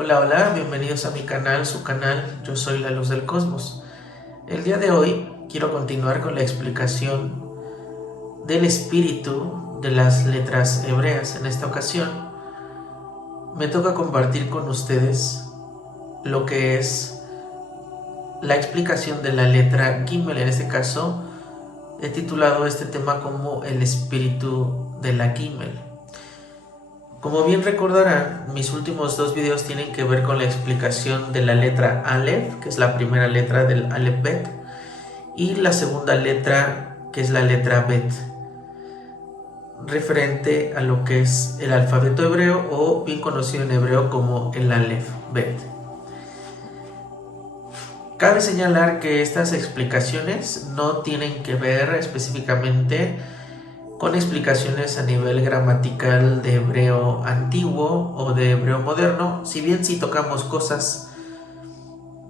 Hola, hola, bienvenidos a mi canal, su canal, yo soy la luz del cosmos. El día de hoy quiero continuar con la explicación del espíritu de las letras hebreas. En esta ocasión me toca compartir con ustedes lo que es la explicación de la letra Gimel. En este caso he titulado este tema como el espíritu de la Gimel. Como bien recordarán, mis últimos dos videos tienen que ver con la explicación de la letra Aleph, que es la primera letra del Aleph-Bet, y la segunda letra, que es la letra Bet, referente a lo que es el alfabeto hebreo o bien conocido en hebreo como el Aleph-Bet. Cabe señalar que estas explicaciones no tienen que ver específicamente con explicaciones a nivel gramatical de hebreo antiguo o de hebreo moderno, si bien sí tocamos cosas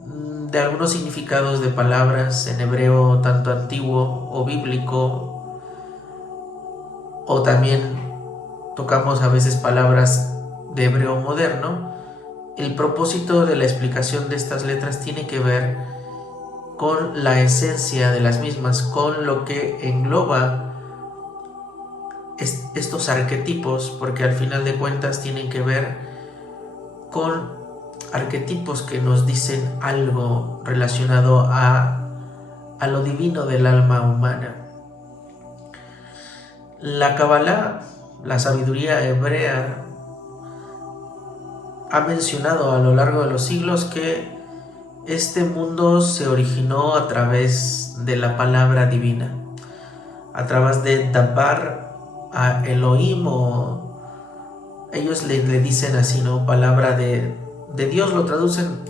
de algunos significados de palabras en hebreo tanto antiguo o bíblico, o también tocamos a veces palabras de hebreo moderno. El propósito de la explicación de estas letras tiene que ver con la esencia de las mismas, con lo que engloba estos arquetipos, porque al final de cuentas tienen que ver con arquetipos que nos dicen algo relacionado a lo divino del alma humana. La Kabbalah, la sabiduría hebrea, ha mencionado a lo largo de los siglos que este mundo se originó a través de la palabra divina, a través de Dabar a Elohim, o ellos le dicen así, ¿no? Palabra de Dios, lo traducen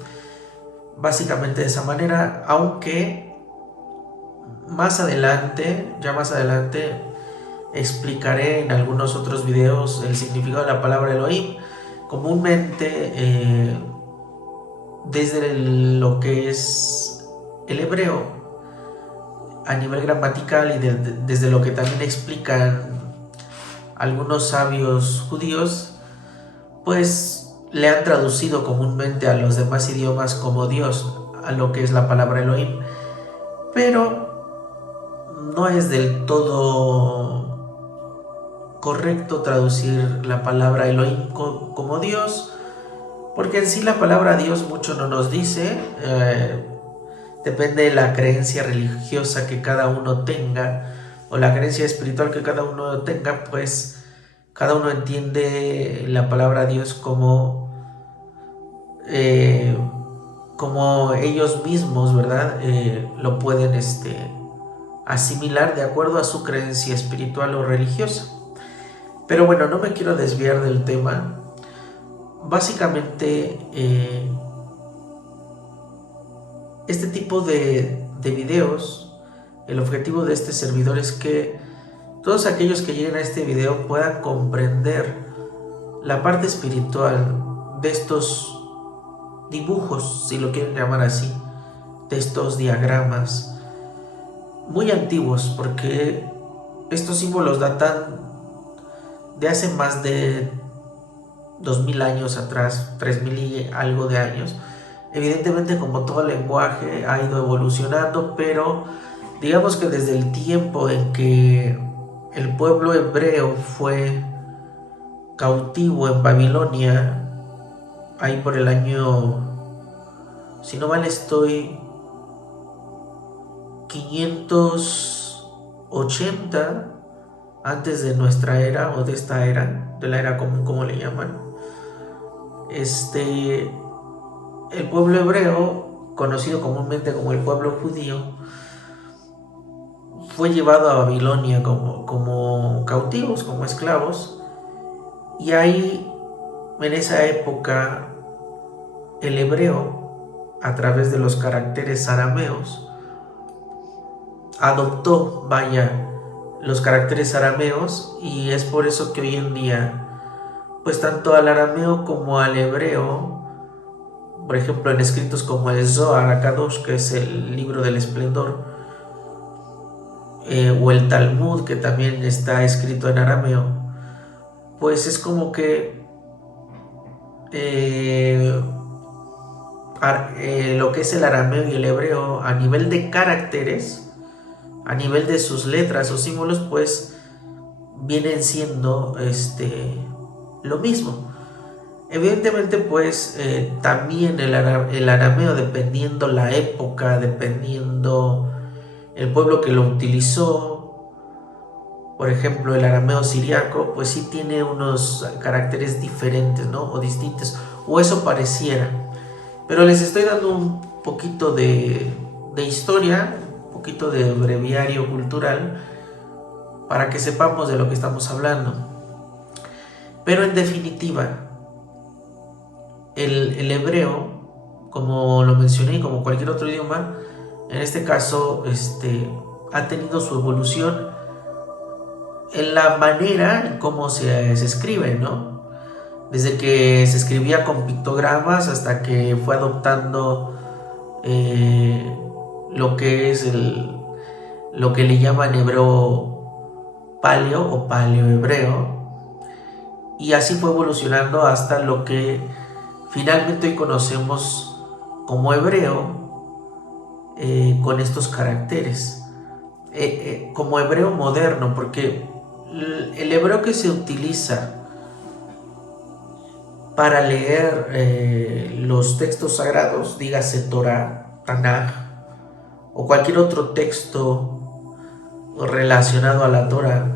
básicamente de esa manera, aunque ya más adelante, explicaré en algunos otros videos el significado de la palabra Elohim. Comúnmente, desde lo que es el hebreo, a nivel gramatical y desde lo que también explican algunos sabios judíos, pues le han traducido comúnmente a los demás idiomas como Dios, a lo que es la palabra Elohim. Pero no es del todo correcto traducir la palabra Elohim como Dios, porque en sí la palabra Dios mucho no nos dice. Depende de la creencia religiosa que cada uno tenga o la creencia espiritual que cada uno tenga, pues cada uno entiende la palabra Dios eh, como ellos mismos, ¿verdad? Lo pueden asimilar de acuerdo a su creencia espiritual o religiosa. Pero bueno, no me quiero desviar del tema. Básicamente, este tipo de videos, el objetivo de este servidor es que todos aquellos que lleguen a este video puedan comprender la parte espiritual de estos dibujos, si lo quieren llamar así, de estos diagramas muy antiguos, porque estos símbolos datan de hace más de 2000 años atrás, 3000 y algo de años. Evidentemente, como todo lenguaje ha ido evolucionando, pero digamos que desde el tiempo en que el pueblo hebreo fue cautivo en Babilonia, ahí por el año, si no mal estoy, 580 antes de nuestra era, o de esta era, de la era común como le llaman. El pueblo hebreo, conocido comúnmente como el pueblo judío, fue llevado a Babilonia como cautivos, como esclavos, y ahí, en esa época, el hebreo, a través de los caracteres arameos, adoptó, vaya, los caracteres arameos, y es por eso que hoy en día, pues tanto al arameo como al hebreo, por ejemplo en escritos como el Zohar HaKadosh, que es el libro del esplendor, o el Talmud, que también está escrito en arameo, pues es como que lo que es el arameo y el hebreo a nivel de caracteres, a nivel de sus letras o símbolos, pues vienen siendo lo mismo. Evidentemente, pues también el arameo, dependiendo la época, dependiendo el pueblo que lo utilizó, por ejemplo el arameo siriaco, pues sí tiene unos caracteres diferentes, ¿no? O distintos, o eso pareciera. Pero les estoy dando un poquito de historia, un poquito de breviario cultural, para que sepamos de lo que estamos hablando. Pero en definitiva, el hebreo, como lo mencioné, como cualquier otro idioma, en este caso ha tenido su evolución en la manera en cómo se escribe, ¿no? Desde que se escribía con pictogramas hasta que fue adoptando lo que es lo que le llaman hebreo paleo o paleohebreo, y así fue evolucionando hasta lo que finalmente hoy conocemos como hebreo, con estos caracteres, como hebreo moderno, porque el hebreo que se utiliza para leer los textos sagrados, dígase Torah, Tanaj o cualquier otro texto relacionado a la Torah,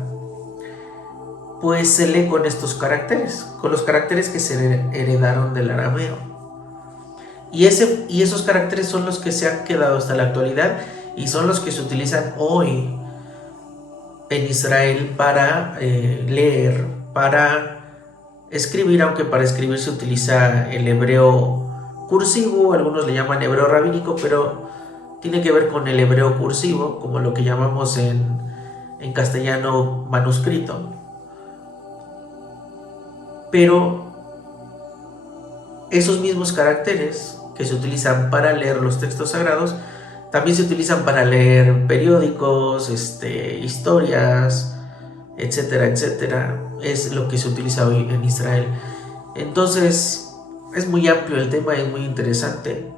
pues se lee con estos caracteres, con los caracteres que se heredaron del arameo. Y esos caracteres son los que se han quedado hasta la actualidad y son los que se utilizan hoy en Israel para leer, para escribir, aunque para escribir se utiliza el hebreo cursivo, algunos le llaman hebreo rabínico, pero tiene que ver con el hebreo cursivo, como lo que llamamos en castellano manuscrito. Pero esos mismos caracteres que se utilizan para leer los textos sagrados también se utilizan para leer periódicos, historias, etcétera, etcétera. Es lo que se utiliza hoy en Israel. Entonces es muy amplio el tema, es muy interesante,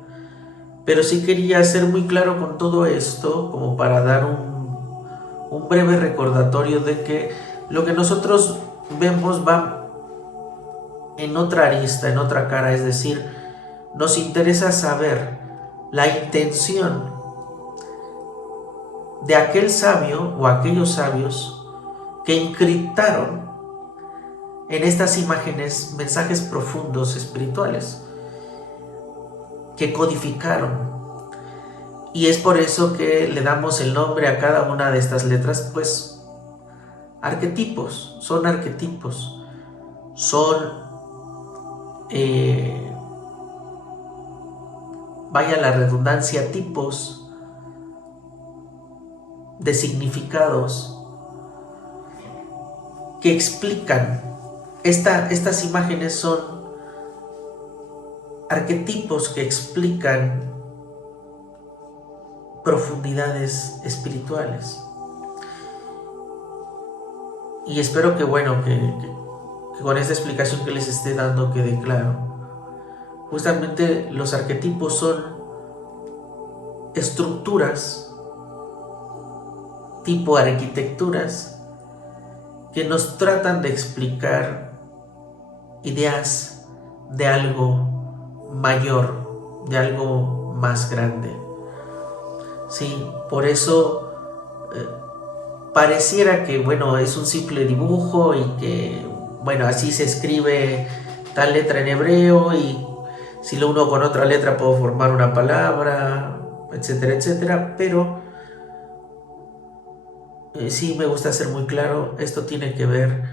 pero sí quería ser muy claro con todo esto, como para dar un breve recordatorio de que lo que nosotros vemos va en otra arista, en otra cara, es decir, nos interesa saber la intención de aquel sabio o aquellos sabios que encriptaron en estas imágenes mensajes profundos espirituales, que codificaron. Y es por eso que le damos el nombre a cada una de estas letras, pues arquetipos, son arquetipos, son vaya la redundancia, tipos de significados que explican. Estas imágenes son arquetipos que explican profundidades espirituales. Y espero que con esta explicación que les esté dando quede claro. Justamente los arquetipos son estructuras tipo arquitecturas que nos tratan de explicar ideas de algo mayor, de algo más grande. Sí, por eso pareciera que es un simple dibujo y que así se escribe tal letra en hebreo, y si lo uno con otra letra puedo formar una palabra, etcétera, etcétera, pero sí me gusta ser muy claro, esto tiene que ver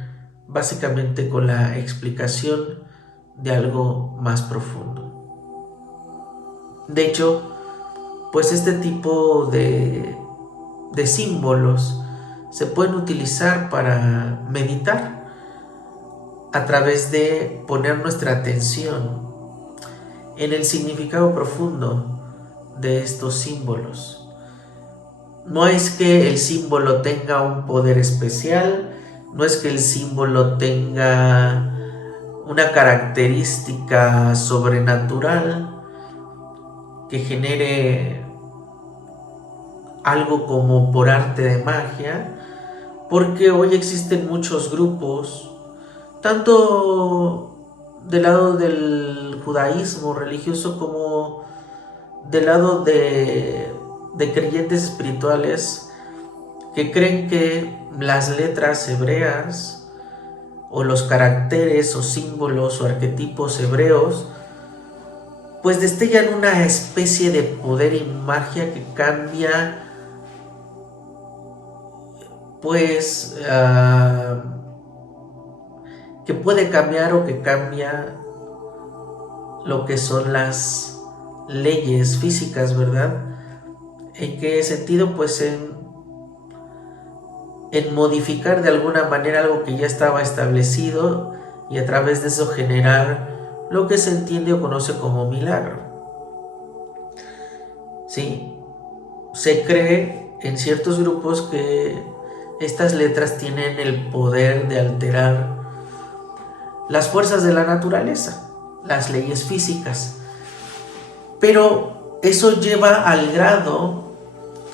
básicamente con la explicación de algo más profundo. De hecho, pues este tipo de símbolos se pueden utilizar para meditar, a través de poner nuestra atención en el significado profundo de estos símbolos. No es que el símbolo tenga un poder especial, no es que el símbolo tenga una característica sobrenatural que genere algo como por arte de magia, porque hoy existen muchos grupos, tanto del lado del judaísmo religioso como del lado de creyentes espirituales, que creen que las letras hebreas o los caracteres o símbolos o arquetipos hebreos pues destellan una especie de poder y magia que cambia pues que puede cambiar o que cambia lo que son las leyes físicas, ¿verdad? ¿En qué sentido? Pues en modificar de alguna manera algo que ya estaba establecido y a través de eso generar lo que se entiende o conoce como milagro. Sí, se cree en ciertos grupos que estas letras tienen el poder de alterar las fuerzas de la naturaleza, las leyes físicas, pero eso lleva al grado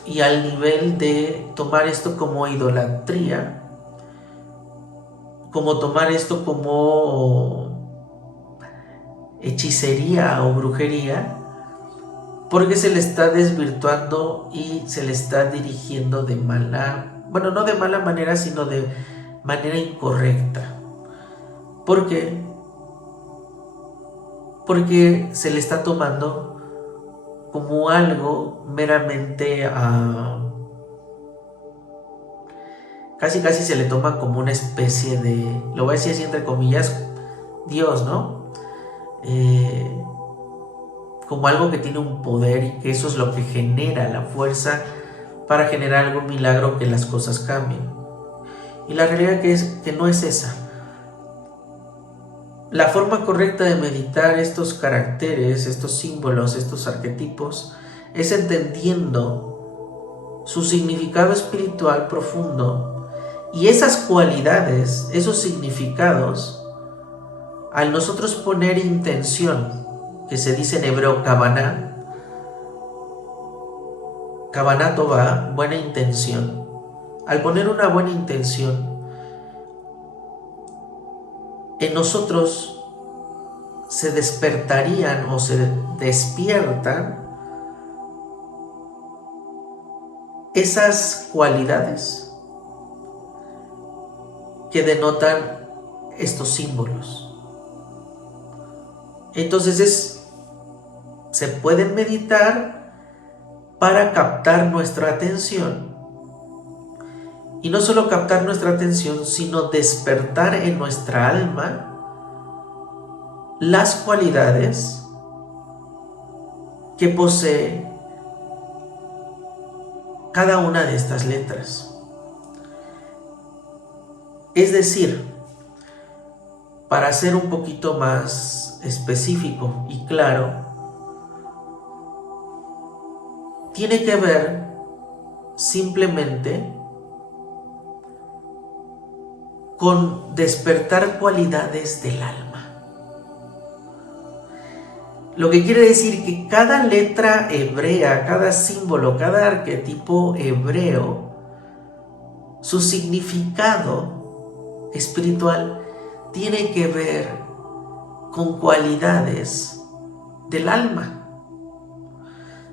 y al nivel de tomar esto como idolatría, como tomar esto como hechicería o brujería, porque se le está desvirtuando y se le está dirigiendo de mala, bueno, no de mala manera, sino de manera incorrecta. ¿Por qué? Porque se le está tomando como algo meramente casi se le toma como una especie de, lo voy a decir así entre comillas, Dios, ¿no? Como algo que tiene un poder y que eso es lo que genera la fuerza para generar algún milagro, que las cosas cambien. Y la realidad que no es esa. La forma correcta de meditar estos caracteres, estos símbolos, estos arquetipos, es entendiendo su significado espiritual profundo y esas cualidades, esos significados, al nosotros poner intención, que se dice en hebreo kavaná, kavaná tová, buena intención. Al poner una buena intención, en nosotros se despertarían o se despiertan esas cualidades que denotan estos símbolos. Entonces se pueden meditar para captar nuestra atención. Y no solo captar nuestra atención, sino despertar en nuestra alma las cualidades que posee cada una de estas letras. Es decir, para ser un poquito más específico y claro, tiene que ver simplemente con despertar cualidades del alma. Lo que quiere decir que cada letra hebrea, cada símbolo, cada arquetipo hebreo, su significado espiritual tiene que ver con cualidades del alma.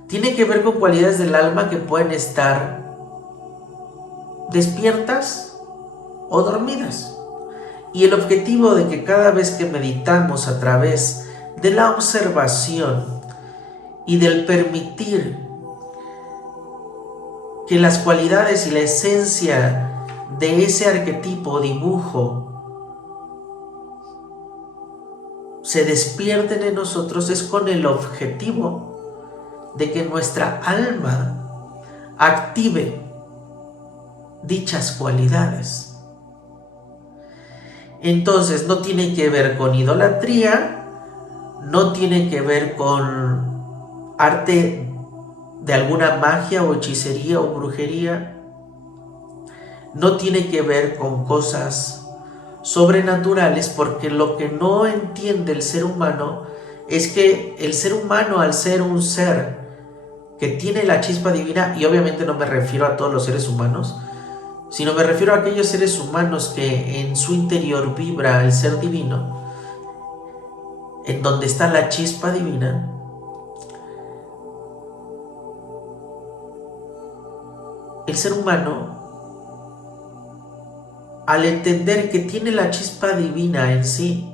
Tiene que ver con cualidades del alma que pueden estar despiertas o dormidas. Y el objetivo de que cada vez que meditamos a través de la observación y del permitir que las cualidades y la esencia de ese arquetipo o dibujo se despierten en nosotros, es con el objetivo de que nuestra alma active dichas cualidades. Entonces no tiene que ver con idolatría, no tiene que ver con arte de alguna magia o hechicería o brujería, no tiene que ver con cosas sobrenaturales, porque lo que no entiende el ser humano es que el ser humano, al ser un ser que tiene la chispa divina, y obviamente no me refiero a todos los seres humanos, sino me refiero a aquellos seres humanos que en su interior vibra el ser divino, en donde está la chispa divina. El ser humano, al entender que tiene la chispa divina en sí,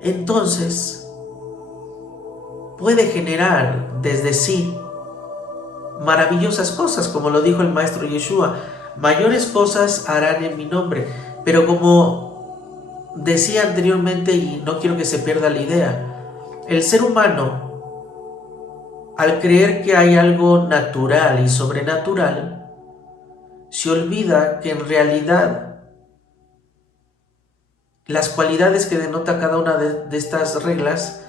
entonces puede generar desde sí maravillosas cosas, como lo dijo el Maestro Yeshua: mayores cosas harán en mi nombre. Pero como decía anteriormente, y no quiero que se pierda la idea, el ser humano, al creer que hay algo natural y sobrenatural, se olvida que en realidad las cualidades que denota cada una de estas reglas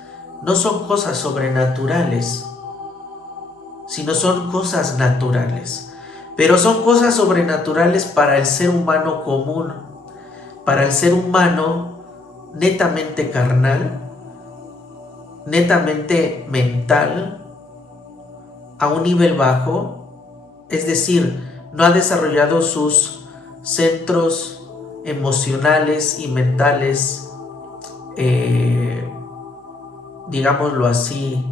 no son cosas sobrenaturales, sino son cosas naturales. Pero son cosas sobrenaturales para el ser humano común, para el ser humano netamente carnal, netamente mental, a un nivel bajo, es decir, no ha desarrollado sus centros emocionales y mentales, digámoslo así,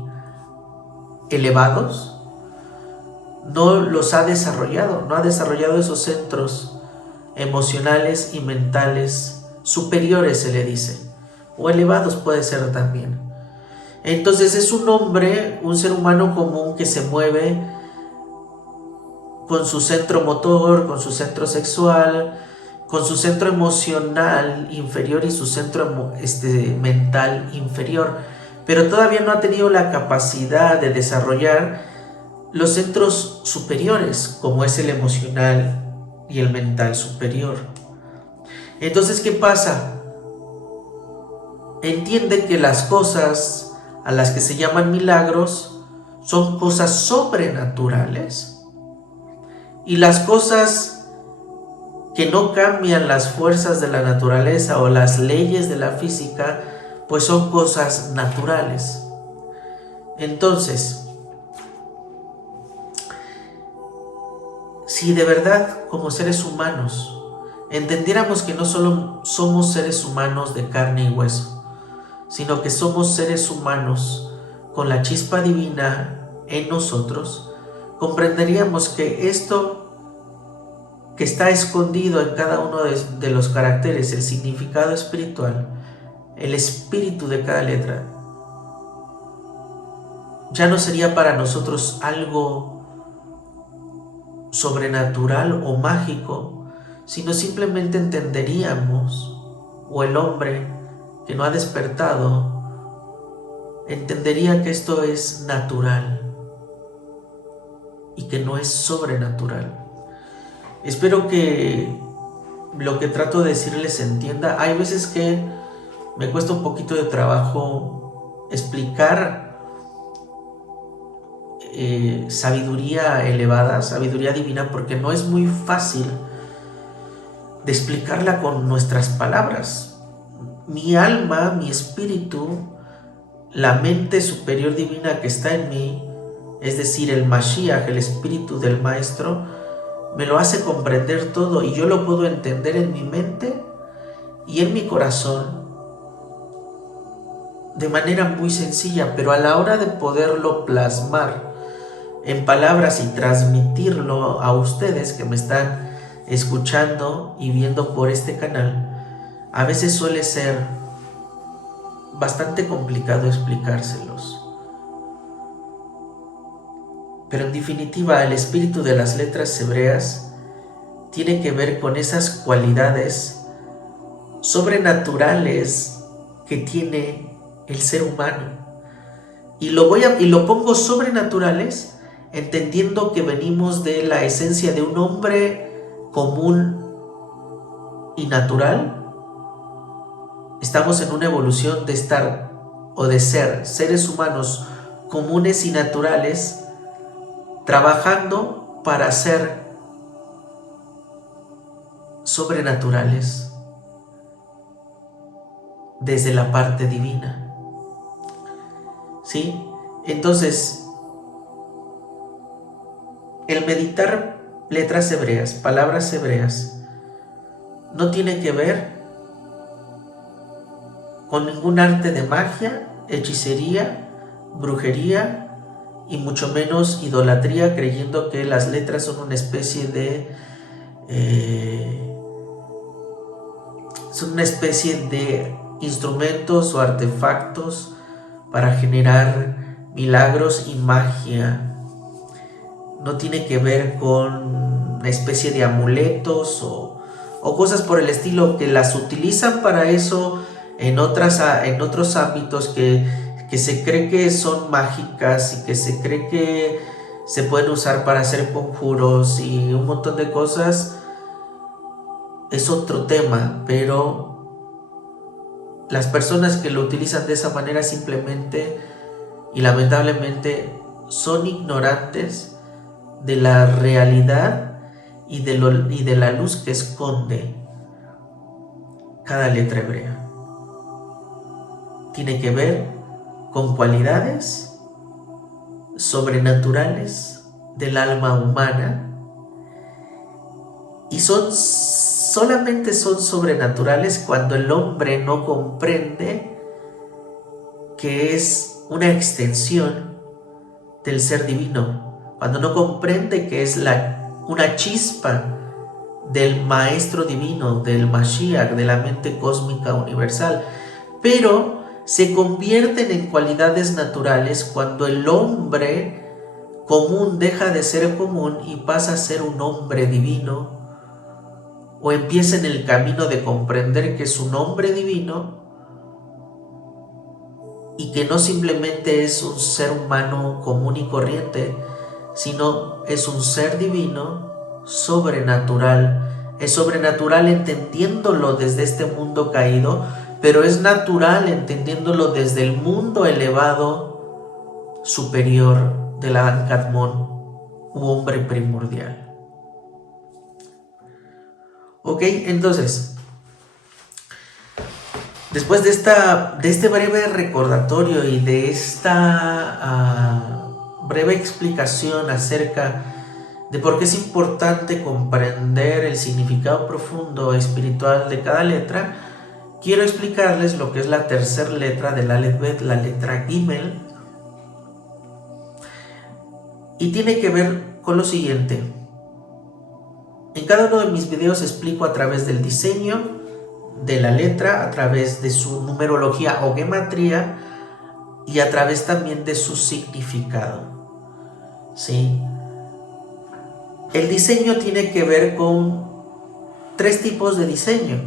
elevados. No los ha desarrollado, no ha desarrollado esos centros emocionales y mentales superiores, se le dice, o elevados puede ser también. Entonces es un hombre, un ser humano común que se mueve con su centro motor, con su centro sexual, con su centro emocional inferior y su centro mental inferior, pero todavía no ha tenido la capacidad de desarrollar los centros superiores, como es el emocional y el mental superior. Entonces, ¿qué pasa? Entiende que las cosas a las que se llaman milagros son cosas sobrenaturales, y las cosas que no cambian las fuerzas de la naturaleza o las leyes de la física, pues son cosas naturales. Entonces, si de verdad como seres humanos entendiéramos que no solo somos seres humanos de carne y hueso, sino que somos seres humanos con la chispa divina en nosotros, comprenderíamos que esto que está escondido en cada uno de los caracteres, el significado espiritual, el espíritu de cada letra, ya no sería para nosotros algo sobrenatural o mágico, sino simplemente entenderíamos, o el hombre que no ha despertado entendería que esto es natural y que no es sobrenatural. Espero que lo que trato de decirles se entienda. Hay veces que me cuesta un poquito de trabajo explicar sabiduría elevada, sabiduría divina, porque no es muy fácil de explicarla con nuestras palabras. Mi alma, mi espíritu, la mente superior divina que está en mí, es decir, el Mashiach, el espíritu del Maestro, me lo hace comprender todo, y yo lo puedo entender en mi mente y en mi corazón de manera muy sencilla, pero a la hora de poderlo plasmar en palabras y transmitirlo a ustedes que me están escuchando y viendo por este canal, a veces suele ser bastante complicado explicárselos. Pero en definitiva, el espíritu de las letras hebreas tiene que ver con esas cualidades sobrenaturales que tiene el ser humano. Y lo pongo sobrenaturales entendiendo que venimos de la esencia de un hombre común y natural. Estamos en una evolución de estar o de ser seres humanos comunes y naturales, trabajando para ser sobrenaturales desde la parte divina. ¿Sí? Entonces, el meditar letras hebreas, palabras hebreas, no tiene que ver con ningún arte de magia, hechicería, brujería y mucho menos idolatría, creyendo que las letras son una especie de instrumentos o artefactos para generar milagros y magia. No tiene que ver con una especie de amuletos o cosas por el estilo, que las utilizan para eso en otros ámbitos que se cree que son mágicas y que se cree que se pueden usar para hacer conjuros y un montón de cosas. Es otro tema, pero las personas que lo utilizan de esa manera simplemente y lamentablemente son ignorantes de la realidad y de la luz que esconde cada letra hebrea. Tiene que ver con cualidades sobrenaturales del alma humana y solamente son sobrenaturales cuando el hombre no comprende que es una extensión del ser divino, cuando no comprende que es una chispa del maestro divino, del Mashiach, de la mente cósmica universal, pero se convierten en cualidades naturales cuando el hombre común deja de ser común y pasa a ser un hombre divino, o empieza en el camino de comprender que es un hombre divino y que no simplemente es un ser humano común y corriente, sino es un ser divino sobrenatural. Es sobrenatural entendiéndolo desde este mundo caído, pero es natural entendiéndolo desde el mundo elevado superior de la Ankh-Morpork, u hombre primordial. Ok, entonces, después de este breve recordatorio y de esta breve explicación acerca de por qué es importante comprender el significado profundo espiritual de cada letra, quiero explicarles lo que es la tercera letra del Aleph Bet, la letra Gimel, y tiene que ver con lo siguiente. En cada uno de mis videos explico a través del diseño de la letra, a través de su numerología o gematría y a través también de su significado. ¿Sí? El diseño tiene que ver con 3 tipos de diseño.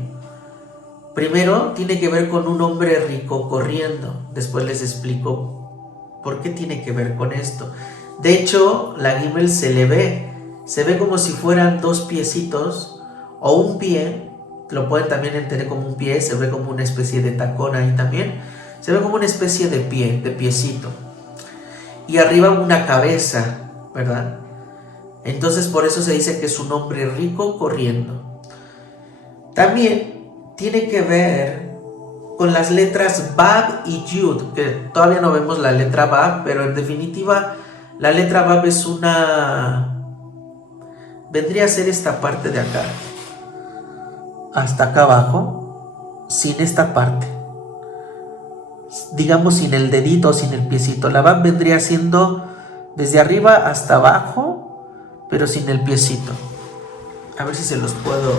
Primero, tiene que ver con un hombre rico corriendo. Después les explico por qué tiene que ver con esto. De hecho, la Gimel se ve como si fueran 2 piecitos o un pie. Lo pueden también entender como un pie, se ve como una especie de tacón ahí también. Se ve como una especie de pie, de piecito. Y arriba una cabeza, ¿verdad? Entonces por eso se dice que es un hombre rico corriendo. También tiene que ver con las letras Bab y Yud, que todavía no vemos la letra Bab, pero en definitiva la letra Bab vendría a ser esta parte de acá, hasta acá abajo, sin esta parte, digamos sin el dedito, sin el piecito. La Bab vendría siendo desde arriba hasta abajo, pero sin el piecito. A ver si se los puedo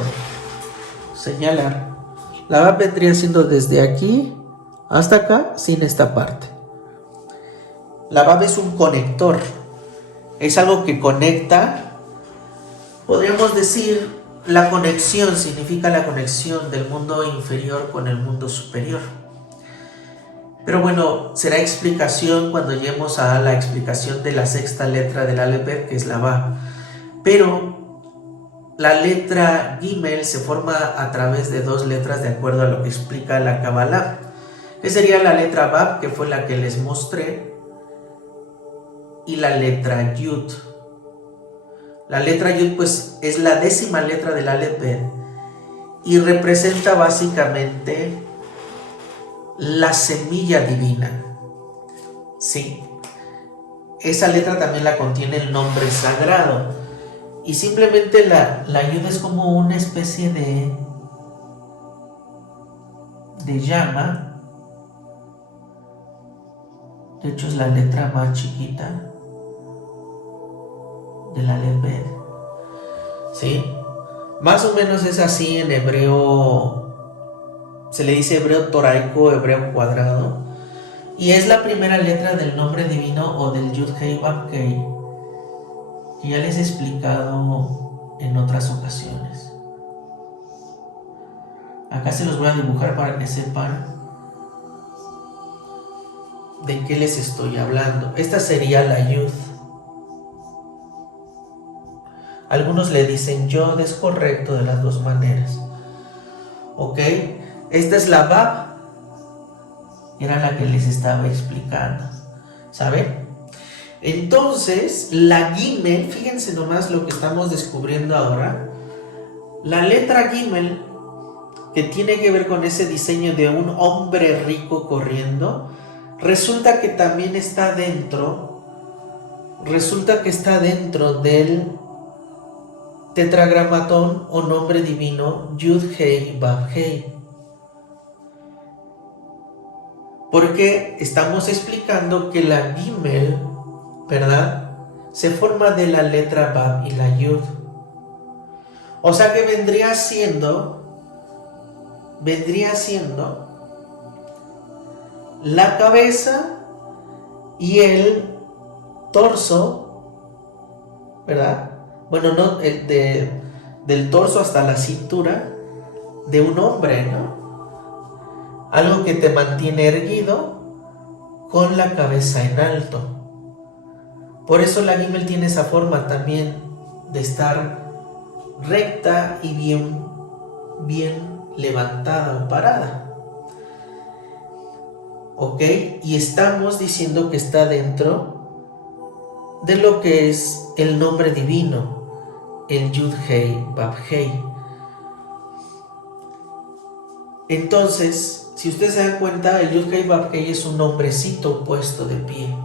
señalar. La Bab vendría siendo desde aquí hasta acá, sin esta parte. La Bab es un conector, es algo que conecta. Podríamos decir, la conexión significa la conexión del mundo inferior con el mundo superior. Pero bueno, será explicación cuando lleguemos a la explicación de la sexta letra del Aleph Bet, que es la Bab. Pero la letra Gimel se forma a través de 2 letras de acuerdo a lo que explica la Kabbalah. Que sería la letra Bab, que fue la que les mostré, y la letra Yud. La letra Yud pues es la 10ª letra del Aleph Bet y representa básicamente la semilla divina. Sí, esa letra también la contiene el nombre sagrado. Y simplemente la yud es como una especie de llama. De hecho es la letra más chiquita del alefabet. ¿Sí? Más o menos es así en hebreo. Se le dice hebreo toraico, hebreo cuadrado. Y es la primera letra del nombre divino o del Yud Hei Vav Hei, que ya les he explicado en otras ocasiones. Acá se los voy a dibujar para que sepan de qué les estoy hablando. Esta sería la Yud. Algunos le dicen Yod, es correcto de las dos maneras. ¿Ok? Esta es la Vav. Era la que les estaba explicando. ¿Saben? Entonces, la Gimel, fíjense nomás lo que estamos descubriendo ahora. La letra Gimel, que tiene que ver con ese diseño de un hombre rico corriendo, resulta que también está dentro. Resulta que está dentro del tetragramatón o nombre divino Yud Hei Vav Hei. Porque estamos explicando que la Gimel, ¿verdad?, se forma de la letra Vav y la Yud. O sea que vendría siendo la cabeza y el torso, ¿verdad? Bueno, no, del torso hasta la cintura de un hombre, ¿no? Algo que te mantiene erguido con la cabeza en alto. Por eso la Gimel tiene esa forma también de estar recta y bien levantada o parada. ¿Ok? Y estamos diciendo que está dentro de lo que es el nombre divino, el Yud Hei Vav Hei. Entonces, si ustedes se dan cuenta, el Yud Hei Vav Hei es un hombrecito puesto de pie.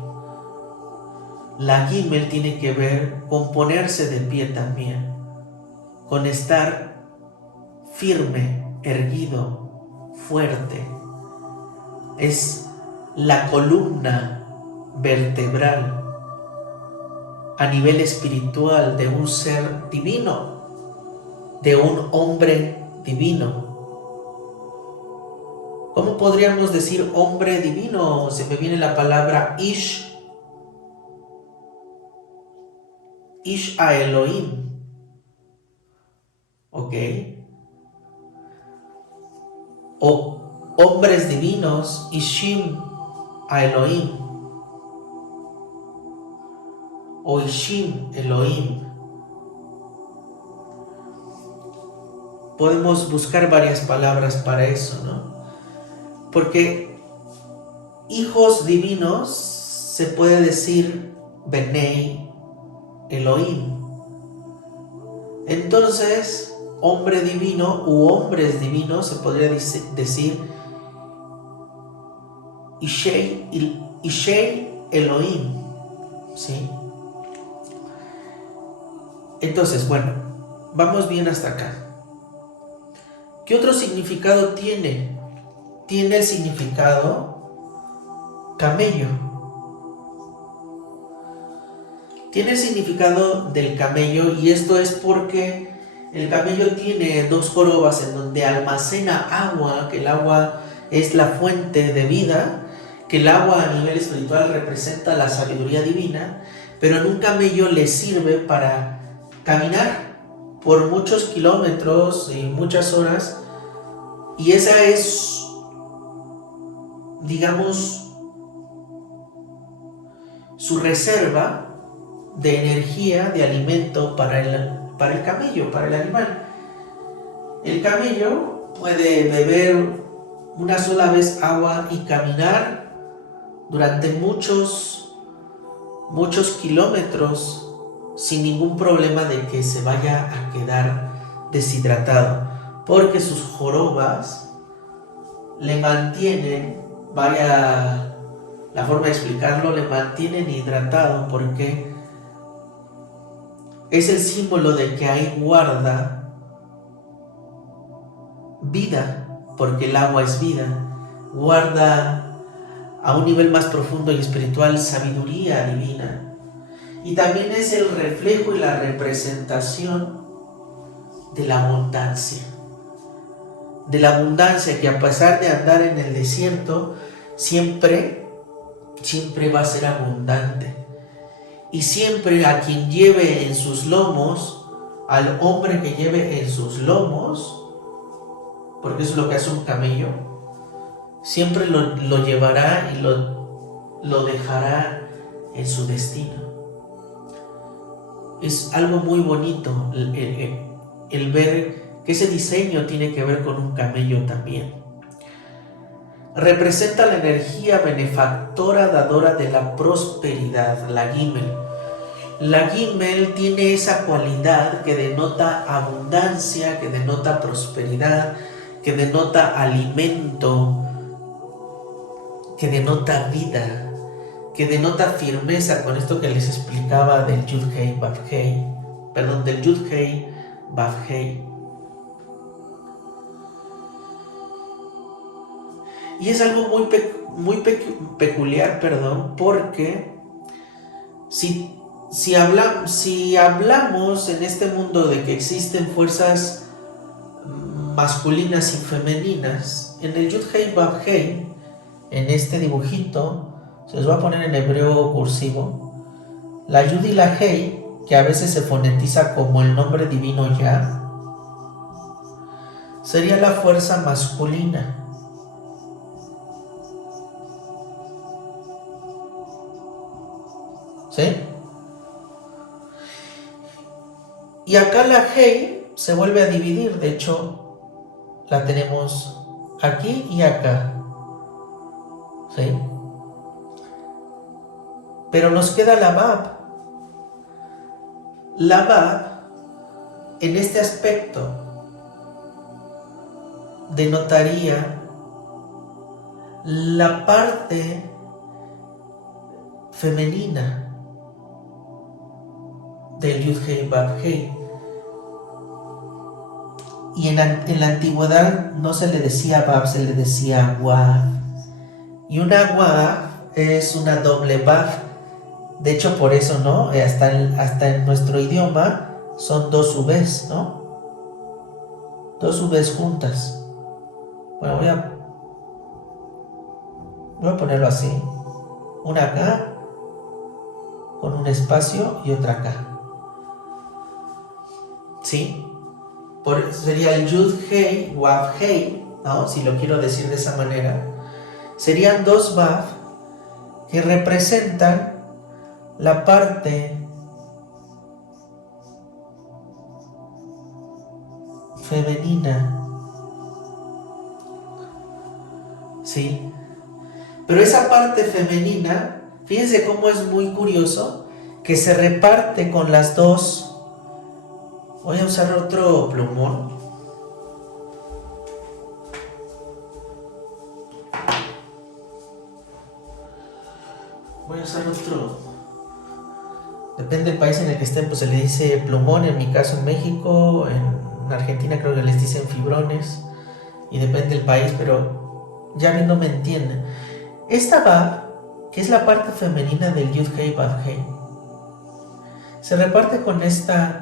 La Gimel tiene que ver con ponerse de pie también, con estar firme, erguido, fuerte. Es la columna vertebral a nivel espiritual de un ser divino, de un hombre divino. ¿Cómo podríamos decir hombre divino? Se me viene la palabra Ish a Elohim. ¿Ok? O hombres divinos, Ishim a Elohim. O Ishim Elohim. Podemos buscar varias palabras para eso, ¿no? Porque hijos divinos se puede decir Benei Elohim. Entonces, hombre divino u hombres divinos se podría decir Ishei Elohim. ¿Sí? Entonces, bueno, vamos bien hasta acá. ¿Qué otro significado tiene? Tiene el significado camello. Tiene el significado del camello, y esto es porque el camello tiene dos jorobas en donde almacena agua, que el agua es la fuente de vida, que el agua a nivel espiritual representa la sabiduría divina, pero en un camello le sirve para caminar por muchos kilómetros y muchas horas, y esa es, digamos, su reserva de energía, de alimento para el camello, para el animal. El camello puede beber una sola vez agua y caminar durante muchos kilómetros sin ningún problema de que se vaya a quedar deshidratado. porque sus jorobas le mantienen, vaya la forma de explicarlo, le mantienen hidratado, porque es el símbolo de que ahí guarda vida, porque el agua es vida, guarda a un nivel más profundo y espiritual sabiduría divina, y también es el reflejo y la representación de la abundancia. De la abundancia que, a pesar de andar en el desierto, siempre va a ser abundante. Y siempre a quien lleve en sus lomos, al hombre que lleve en sus lomos, porque eso es lo que hace un camello, siempre lo llevará y lo dejará en su destino. Es algo muy bonito el ver que ese diseño tiene que ver con un camello también. Representa la energía benefactora dadora de la prosperidad, la Gimel. La Gimel tiene esa cualidad que denota abundancia, que denota prosperidad, que denota alimento, que denota vida, que denota firmeza, con esto que les explicaba del Yud-Hei Vav-Hei, del Yud-Hei Vav-Hei. Y es algo muy peculiar, porque si hablamos en este mundo de que existen fuerzas masculinas y femeninas, en el Yud-Hei Vav-Hei, en este dibujito, se los voy a poner en hebreo cursivo, la Yud y la Hei, que a veces se fonetiza como el nombre divino Yah, sería la fuerza masculina. ¿Sí? Y acá la Hei se vuelve a dividir, de hecho la tenemos aquí y acá. ¿Sí? Pero nos queda la Vav. La Vav, en este aspecto, denotaría la parte femenina del Yud-Hei Vav-Hei. Y en la antigüedad no se le decía Vav, se le decía Wav. Y una Wav es una doble Vav. De hecho, por eso, ¿no? Hasta en nuestro idioma son dos Vs, ¿no? Dos Vs juntas. Bueno, voy a ponerlo así. Una acá, con un espacio, y otra acá. ¿Sí? Por eso sería el Yud-Hei, Wav-Hei, ¿no? Si lo quiero decir de esa manera. Serían dos Vav que representan la parte femenina. ¿Sí? Pero esa parte femenina, fíjense cómo es muy curioso, que se reparte con las dos. Voy a usar otro plumón. Voy a usar otro. Depende del país en el que estén, pues se le dice plumón. En mi caso en México, en Argentina creo que les dicen fibrones. Y depende del país, pero ya no me entienden. Esta Vav, que es la parte femenina del Yud-Hei Vav-Hei, se reparte con esta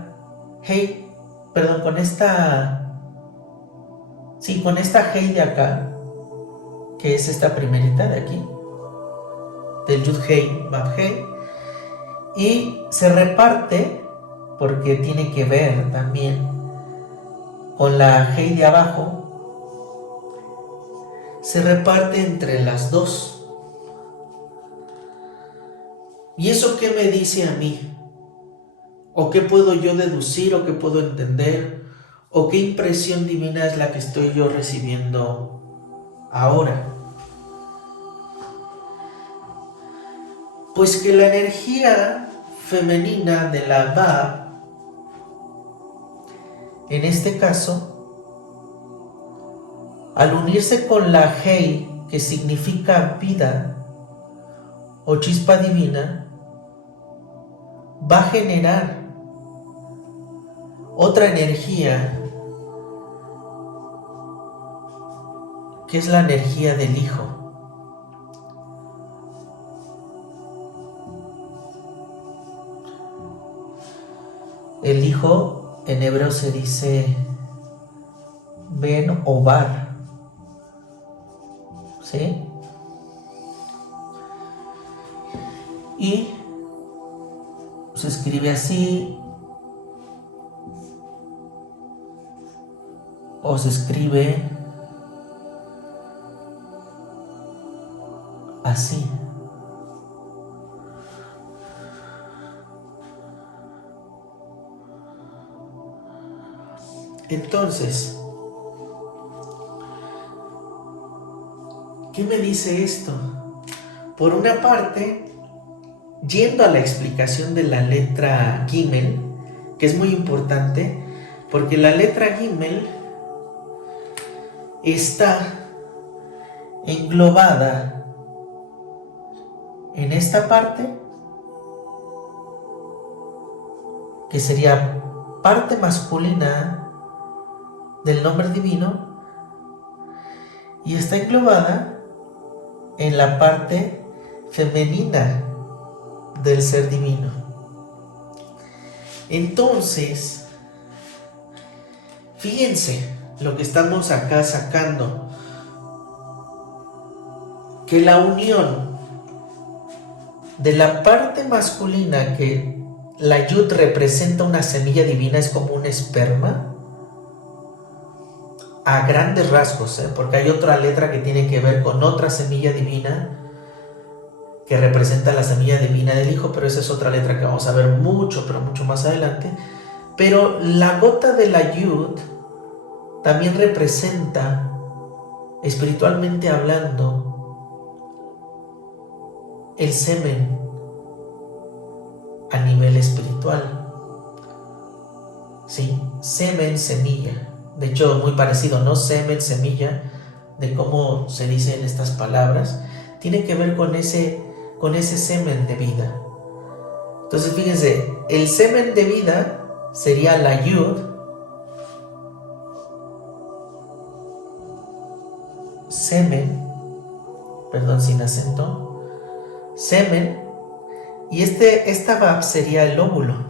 con esta Hei de acá, que es esta primerita de aquí, del Yud-Hei Vav-Hei, y se reparte porque tiene que ver también con la Hei de abajo, se reparte entre las dos. ¿Y eso qué me dice a mí? ¿O qué puedo yo deducir? ¿O qué puedo entender? ¿O qué impresión divina es la que estoy yo recibiendo ahora? Pues que la energía femenina de la Vav, en este caso, al unirse con la Hei, que significa vida o chispa divina, va a generar otra energía, que es la energía del Hijo. El Hijo en hebreo se dice Ben o Bar, ¿sí? Y se escribe así, o se escribe así. Entonces, ¿qué me dice esto? Por una parte, yendo a la explicación de la letra Gimel, que es muy importante, porque la letra Gimel está englobada en esta parte, que sería parte masculina del nombre divino, y está englobada en la parte femenina del ser divino. Entonces, fíjense lo que estamos acá sacando, que la unión de la parte masculina, que la Yud representa una semilla divina, es como un esperma, a grandes rasgos, porque hay otra letra que tiene que ver con otra semilla divina que representa la semilla divina del Hijo, pero esa es otra letra que vamos a ver mucho, pero mucho más adelante. Pero la gota de la Yud también representa, espiritualmente hablando, el semen a nivel espiritual. ¿Sí? Semen, semilla. De hecho, muy parecido, ¿no? Semen, semilla, de cómo se dicen estas palabras, tiene que ver con ese semen de vida. Entonces, fíjense, el semen de vida sería la Yud, semen, perdón, sin acento, semen, y esta Vav sería el óvulo.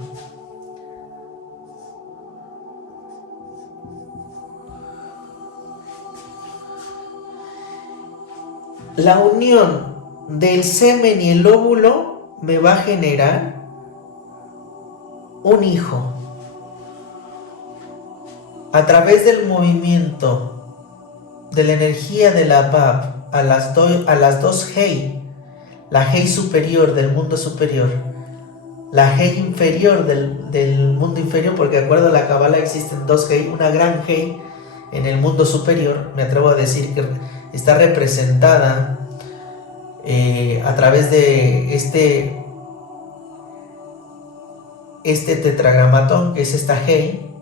La unión del semen y el óvulo me va a generar un hijo. A través del movimiento de la energía de la Vav a las dos Hei, la Hei superior del mundo superior, la Hei inferior del mundo inferior, porque de acuerdo a la Kabbalah existen dos Hei, una gran Hei en el mundo superior, me atrevo a decir que está representada a través de este tetragramatón, que es esta Hei,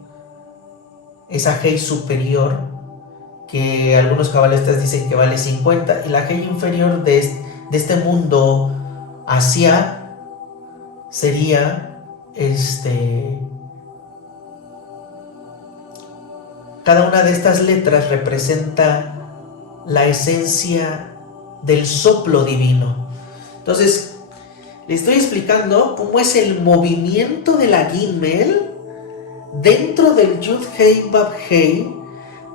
esa Hei superior, que algunos cabalistas dicen que vale 50, y la Hei inferior de este mundo hacia sería cada una de estas letras representa la esencia del soplo divino. Entonces, le estoy explicando cómo es el movimiento de la Gimel dentro del Yud Hei Vav Hei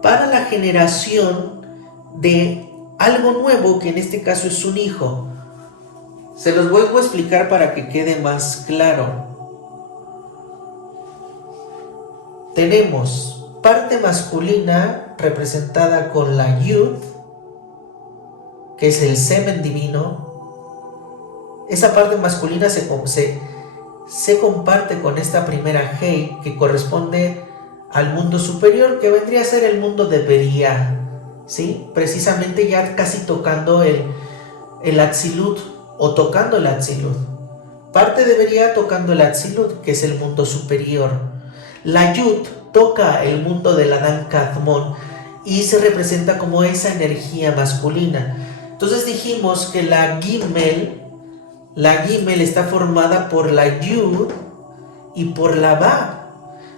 para la generación de algo nuevo, que en este caso es un hijo. Se los vuelvo a explicar para que quede más claro. Tenemos parte masculina representada con la Yud, que es el semen divino. Esa parte masculina se comparte con esta primera Hei, que corresponde al mundo superior, que vendría a ser el mundo de Beria, ¿sí? Precisamente ya casi tocando el Atzilut, o tocando el Atzilut. Parte de Beria tocando el Atzilut, que es el mundo superior. La Yud toca el mundo del Adán Kadmon, y se representa como esa energía masculina. Entonces dijimos que la Gimel está formada por la Yud y por la Ba.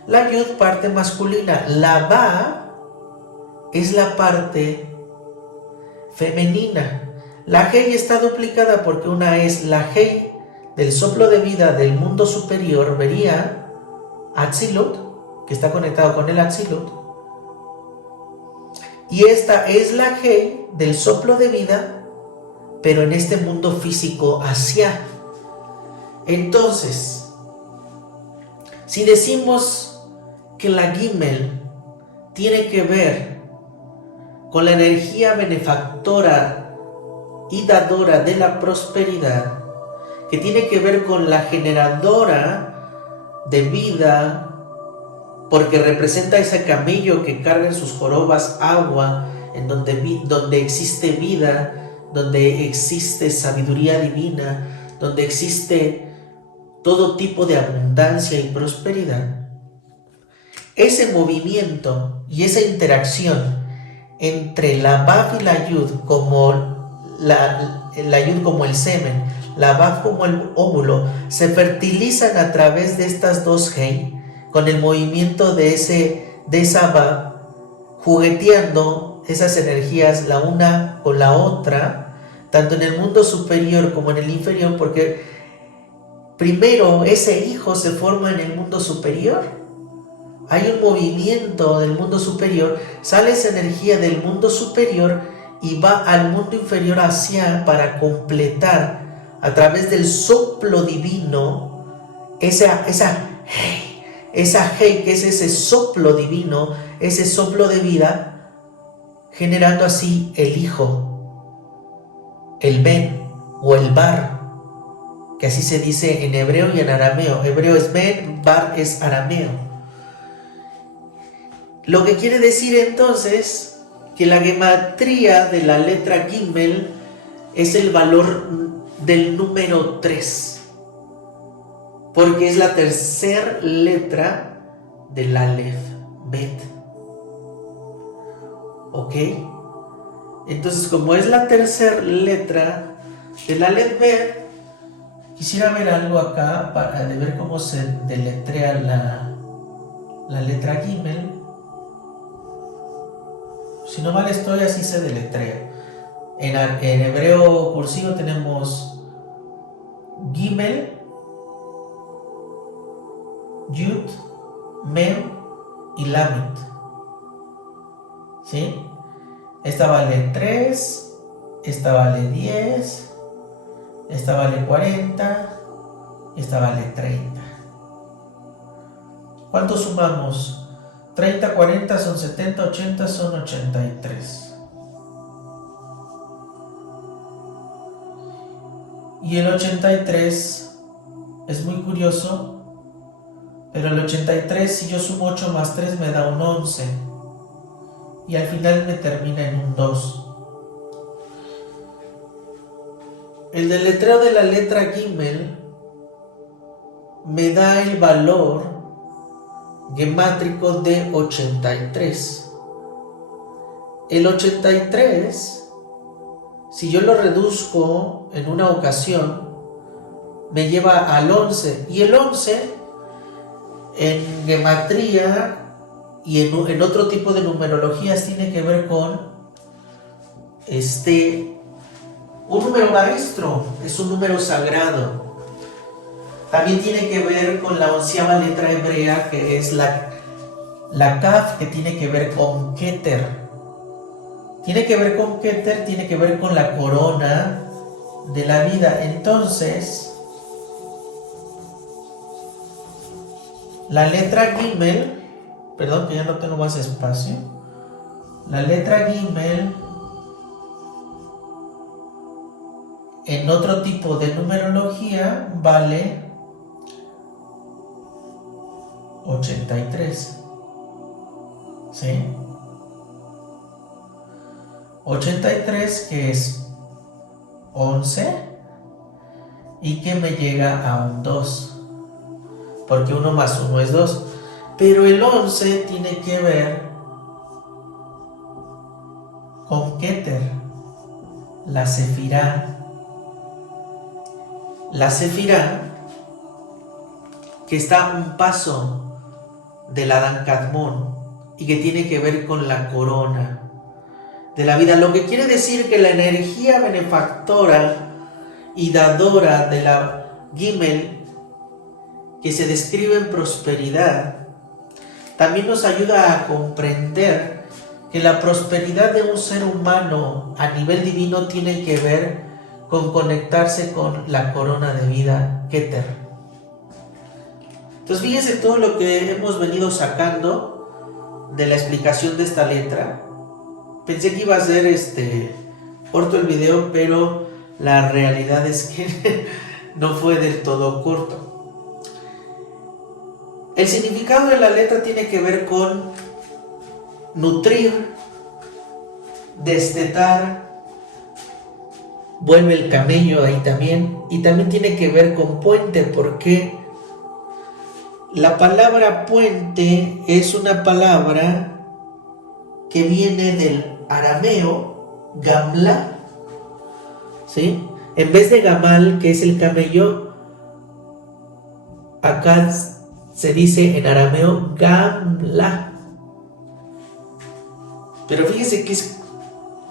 La Yud, parte masculina. La Ba es la parte femenina. La Hei está duplicada porque una es la Hei del soplo de vida del mundo superior, vería Atzilut, que está conectado con el Atzilut, y esta es la Hei del soplo de vida, pero en este mundo físico hacia. Entonces, si decimos que la Gimel tiene que ver con la energía benefactora y dadora de la prosperidad, que tiene que ver con la generadora de vida, porque representa ese camello que carga en sus jorobas agua, en donde existe vida, donde existe sabiduría divina, donde existe todo tipo de abundancia y prosperidad. Ese movimiento y esa interacción entre la Baf y la Yud, como la Yud como el semen, la Baf como el óvulo, se fertilizan a través de estas dos Hei, con el movimiento de esa Baf, jugueteando esas energías la una con la otra, tanto en el mundo superior como en el inferior, porque primero ese hijo se forma en el mundo superior. Hay un movimiento del mundo superior, sale esa energía del mundo superior y va al mundo inferior para completar a través del soplo divino esa Hei, que es ese soplo divino, ese soplo de vida, generando así el hijo, el Ben o el Bar, que así se dice en hebreo y en arameo. Hebreo es Ben, Bar es arameo. Lo que quiere decir entonces que la gematría de la letra Gimel es el valor del número 3, porque es la tercera letra del Aleph Bet. ¿Ok? Entonces, como es la tercera letra del Aleph Bet, quisiera ver algo acá para ver cómo se deletrea la letra Gimel. Si no mal estoy, así se deletrea. En hebreo cursivo tenemos Gimel, Yud, Mem y Lamet. ¿Sí? Esta vale 3, esta vale 10, esta vale 40, esta vale 30. ¿Cuánto sumamos? 30, 40 son 70, 80 son 83. Y el 83 es muy curioso, pero el 83, si yo sumo 8 más 3 me da un 11. Y al final me termina en un 2. El deletreo de la letra Gimel me da el valor gemátrico de 83. El 83, si yo lo reduzco en una ocasión, me lleva al 11. Y el 11 en gematría y en otro tipo de numerologías tiene que ver con un número maestro, es un número sagrado. También tiene que ver con la 11ª letra hebrea, que es la Kaf, que tiene que ver con Keter. Tiene que ver con Keter, tiene que ver con la corona de la vida. Entonces, la letra Gimel, perdón que ya no tengo más espacio. La letra Gimel, en otro tipo de numerología, vale 83. ¿Sí? 83, que es 11 y que me llega a un 2, porque 1 más 1 es 2. Pero el 11 tiene que ver con Keter, la Sefirá. La Sefirá, que está a un paso del Adán Kadmón y que tiene que ver con la corona de la vida, lo que quiere decir que la energía benefactora y dadora de la Gimel, que se describe en prosperidad, también nos ayuda a comprender que la prosperidad de un ser humano a nivel divino tiene que ver con conectarse con la corona de vida Keter. Entonces fíjense todo lo que hemos venido sacando de la explicación de esta letra. Pensé que iba a ser corto el video, pero la realidad es que no fue del todo corto. El significado de la letra tiene que ver con nutrir, destetar, vuelve el camello ahí también, y también tiene que ver con puente, porque la palabra puente es una palabra que viene del arameo gamla, ¿sí? En vez de gamal, que es el camello, acá se dice en arameo gamla. Pero fíjese que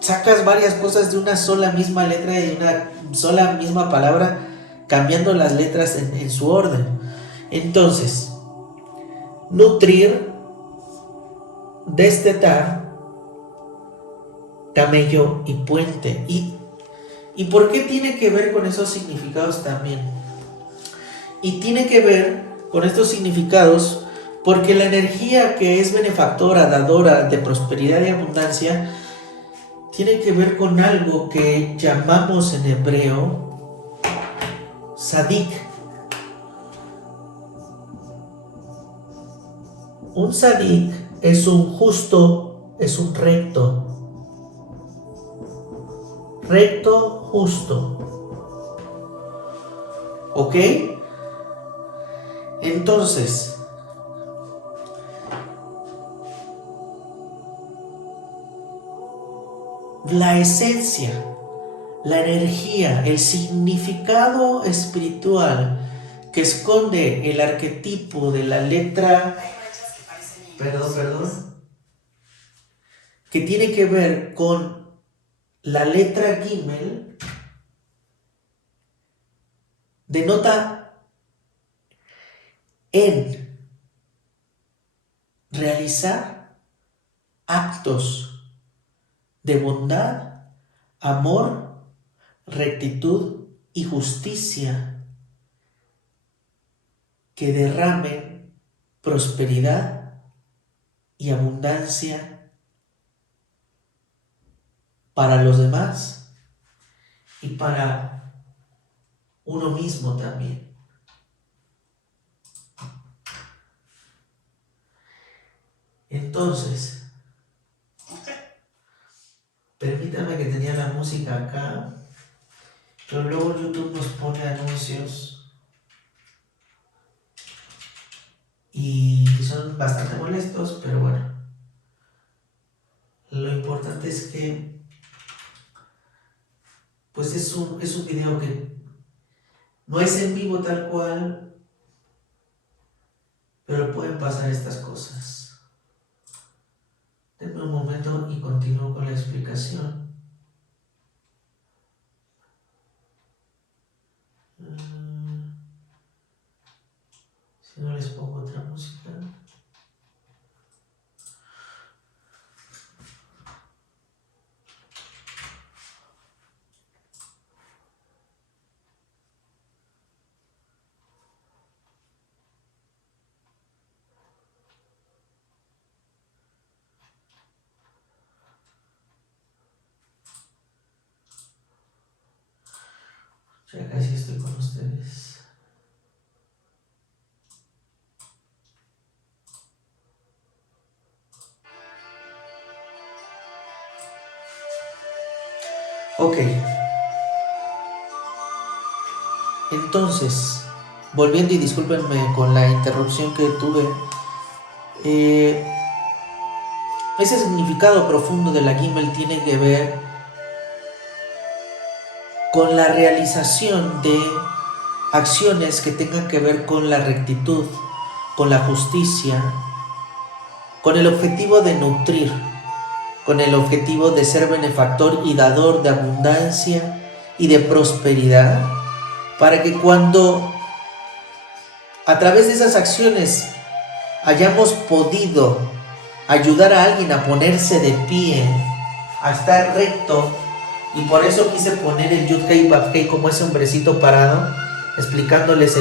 sacas varias cosas de una sola misma letra y de una sola misma palabra, cambiando las letras en su orden. Entonces, nutrir, destetar, camello y puente. ¿Y por qué tiene que ver con esos significados también? Y tiene que ver con estos significados porque la energía que es benefactora, dadora de prosperidad y abundancia, tiene que ver con algo que llamamos en hebreo Sadik. Un Sadik es un justo, es un recto. Recto, justo. ¿Ok? Entonces, la esencia, la energía, el significado espiritual que esconde el arquetipo de la letra, que tiene que ver con la letra Gimel, denota en realizar actos de bondad, amor, rectitud y justicia que derramen prosperidad y abundancia para los demás y para uno mismo también. Entonces, permítame que tenía la música acá, pero luego YouTube nos pone anuncios y son bastante molestos, pero bueno, lo importante es que pues es un video que no es en vivo tal cual, pero pueden pasar estas cosas. Denme un momento y continúo con la explicación. Si no les pongo otra música. Ya casi estoy con ustedes. Ok. Entonces, volviendo y discúlpenme con la interrupción que tuve. Ese significado profundo de la Gimel tiene que ver con la realización de acciones que tengan que ver con la rectitud, con la justicia, con el objetivo de nutrir, con el objetivo de ser benefactor y dador de abundancia y de prosperidad, para que cuando a través de esas acciones hayamos podido ayudar a alguien a ponerse de pie, a estar recto, y por eso quise poner el Yud-Hei Vav-Hei como ese hombrecito parado, explicándoles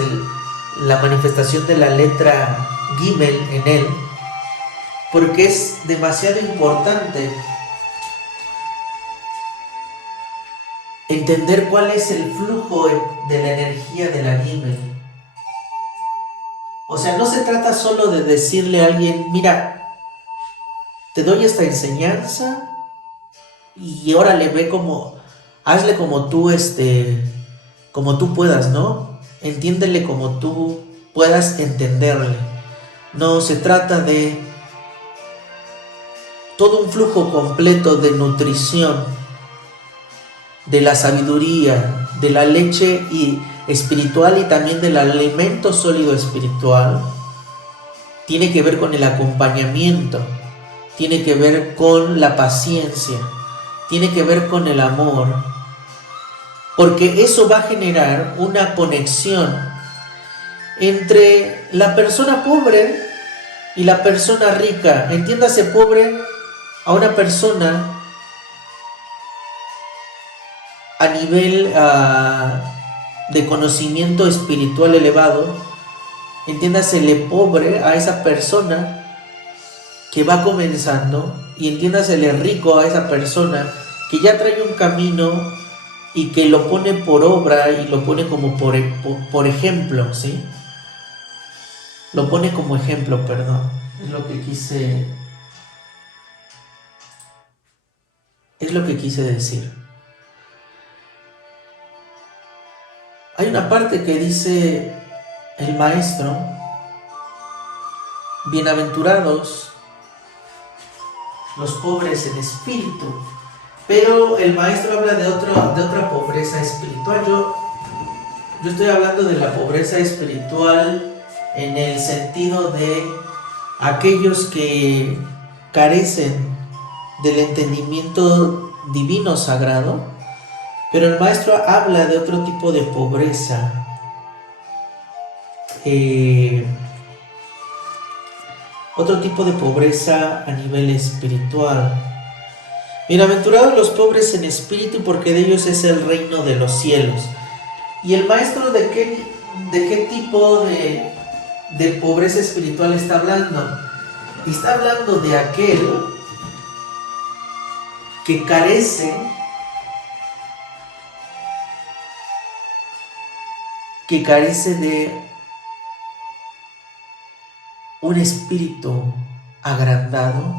la manifestación de la letra Gimel en él, porque es demasiado importante entender cuál es el flujo de la energía de la Gimel. O sea, no se trata solo de decirle a alguien, mira, te doy esta enseñanza y órale, ve como, hazle como tú puedas, ¿no? Entiéndele como tú puedas entenderle. No, se trata de todo un flujo completo de nutrición, de la sabiduría, de la leche espiritual y también del alimento sólido espiritual. Tiene que ver con el acompañamiento, tiene que ver con la paciencia, tiene que ver con el amor, porque eso va a generar una conexión entre la persona pobre y la persona rica. Entiéndase pobre a una persona a nivel de conocimiento espiritual elevado. Entiéndasele pobre a esa persona que va comenzando, y entiéndasele rico a esa persona que ya trae un camino y que lo pone por obra y lo pone como por ejemplo, ¿sí? Lo pone como ejemplo, perdón. Es lo que quise decir. Hay una parte que dice el maestro: bienaventurados los pobres en espíritu. Pero el maestro habla de otra pobreza espiritual. Yo estoy hablando de la pobreza espiritual en el sentido de aquellos que carecen del entendimiento divino sagrado. Pero el maestro habla de otro tipo de pobreza. Otro tipo de pobreza a nivel espiritual. Bienaventurados los pobres en espíritu, porque de ellos es el reino de los cielos. ¿Y el maestro de qué tipo de pobreza espiritual está hablando? Está hablando de aquel que carece de un espíritu agrandado,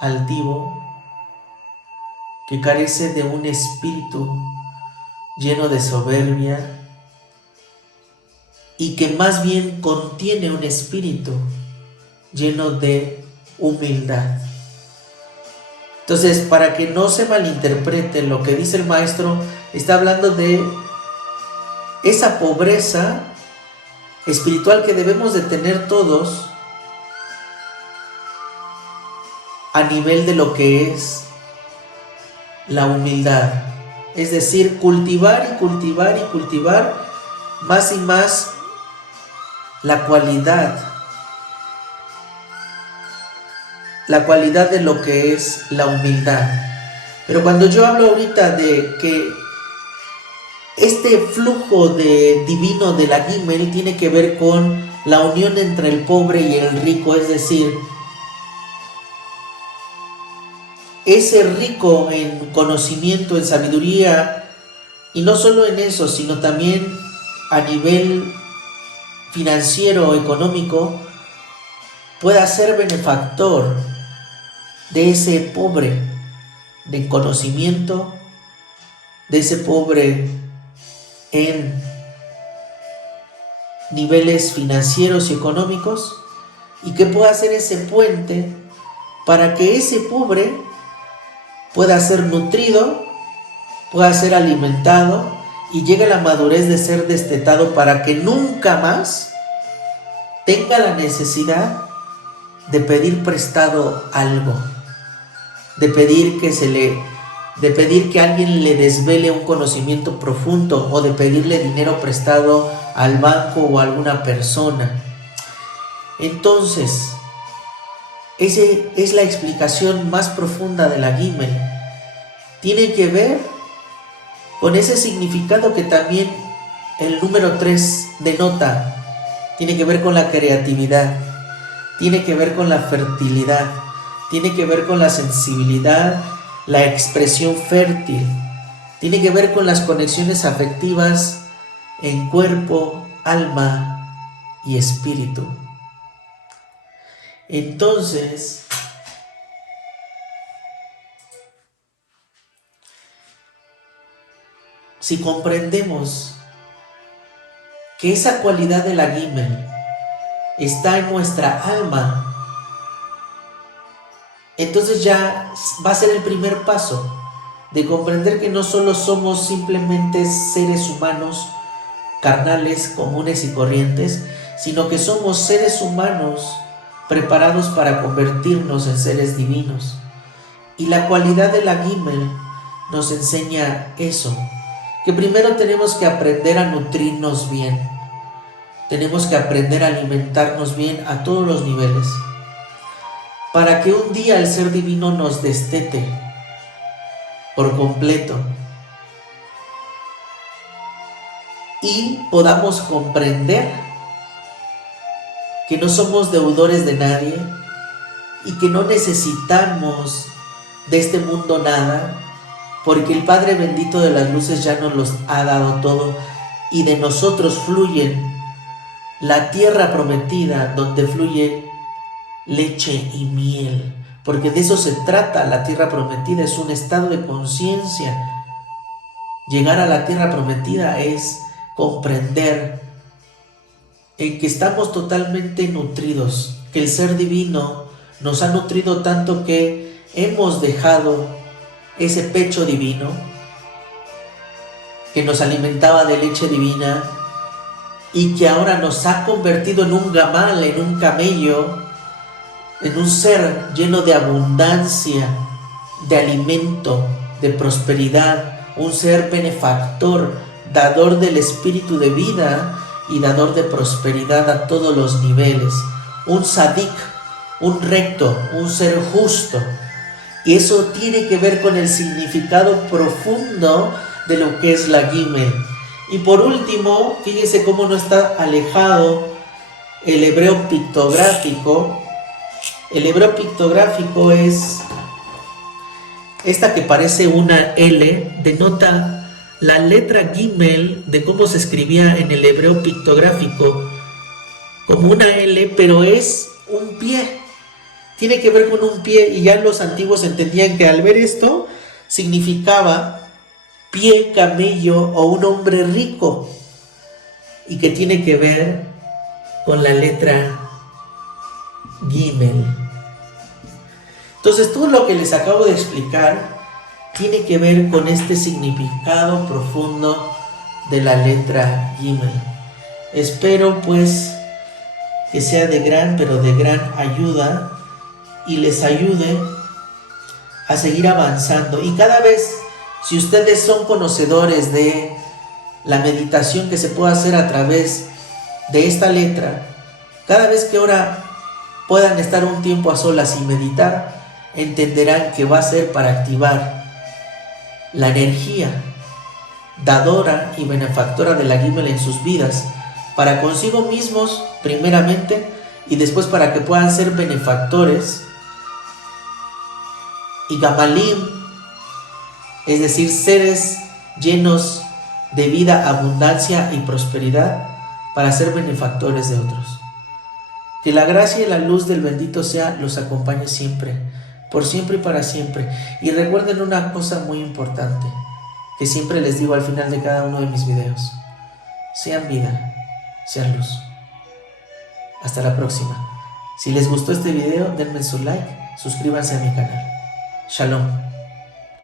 altivo, que carece de un espíritu lleno de soberbia, y que más bien contiene un espíritu lleno de humildad. Entonces, para que no se malinterprete lo que dice el maestro, está hablando de esa pobreza espiritual que debemos de tener todos a nivel de lo que es la humildad. Es decir, cultivar y cultivar y cultivar más y más la cualidad de lo que es la humildad. Pero cuando yo hablo ahorita de que este flujo divino de la Gimel tiene que ver con la unión entre el pobre y el rico, es decir, ese rico en conocimiento, en sabiduría, y no solo en eso, sino también a nivel financiero, económico, pueda ser benefactor de ese pobre de conocimiento, de ese pobre en niveles financieros y económicos, y que pueda ser ese puente para que ese pobre pueda ser nutrido, pueda ser alimentado y llegue a la madurez de ser destetado, para que nunca más tenga la necesidad de pedir prestado algo, de pedir que alguien le desvele un conocimiento profundo, o de pedirle dinero prestado al banco o a alguna persona. Entonces, esa es la explicación más profunda de la Gimel. Tiene que ver con ese significado que también el número 3 denota. Tiene que ver con la creatividad, tiene que ver con la fertilidad, tiene que ver con la sensibilidad, la expresión fértil, tiene que ver con las conexiones afectivas en cuerpo, alma y espíritu. Entonces, si comprendemos que esa cualidad de la Gimel está en nuestra alma, entonces ya va a ser el primer paso de comprender que no solo somos simplemente seres humanos carnales, comunes y corrientes, sino que somos seres humanos preparados para convertirnos en seres divinos. Y la cualidad de la Gimel nos enseña eso, que primero tenemos que aprender a nutrirnos bien, tenemos que aprender a alimentarnos bien a todos los niveles, para que un día el ser divino nos destete por completo y podamos comprender que no somos deudores de nadie y que no necesitamos de este mundo nada, porque el Padre bendito de las luces ya nos los ha dado todo, y de nosotros fluyen la tierra prometida, donde fluye leche y miel, porque de eso se trata. La tierra prometida es un estado de conciencia. Llegar a la tierra prometida es comprender en que estamos totalmente nutridos, que el ser divino nos ha nutrido tanto que hemos dejado ese pecho divino que nos alimentaba de leche divina y que ahora nos ha convertido en un gamal, en un camello, en un ser lleno de abundancia, de alimento, de prosperidad, un ser benefactor, dador del espíritu de vida y dador de prosperidad a todos los niveles, un sadik, un recto, un ser justo. Y eso tiene que ver con el significado profundo de lo que es la Gimel. Y por último, fíjense cómo no está alejado el hebreo pictográfico. El hebreo pictográfico es esta que parece una L, denota la letra Gimel de cómo se escribía en el hebreo pictográfico, como una L, pero es un pie. Tiene que ver con un pie, y ya los antiguos entendían que al ver esto significaba pie, camello o un hombre rico, y que tiene que ver con la letra Gimel. Entonces todo lo que les acabo de explicar tiene que ver con este significado profundo de la letra Gimel. Espero pues que sea de gran, pero de gran ayuda, y les ayude a seguir avanzando. Y cada vez, si ustedes son conocedores de la meditación que se puede hacer a través de esta letra, cada vez que ahora puedan estar un tiempo a solas y meditar, entenderán que va a ser para activar la energía dadora y benefactora de la Gimel en sus vidas, para consigo mismos primeramente, y después para que puedan ser benefactores y Gamalim, es decir, seres llenos de vida, abundancia y prosperidad, para ser benefactores de otros. Que la gracia y la luz del bendito sea los acompañe siempre, por siempre y para siempre. Y recuerden una cosa muy importante, que siempre les digo al final de cada uno de mis videos: sean vida, sean luz. Hasta la próxima. Si les gustó este video, denme su like, suscríbanse a mi canal. Shalom.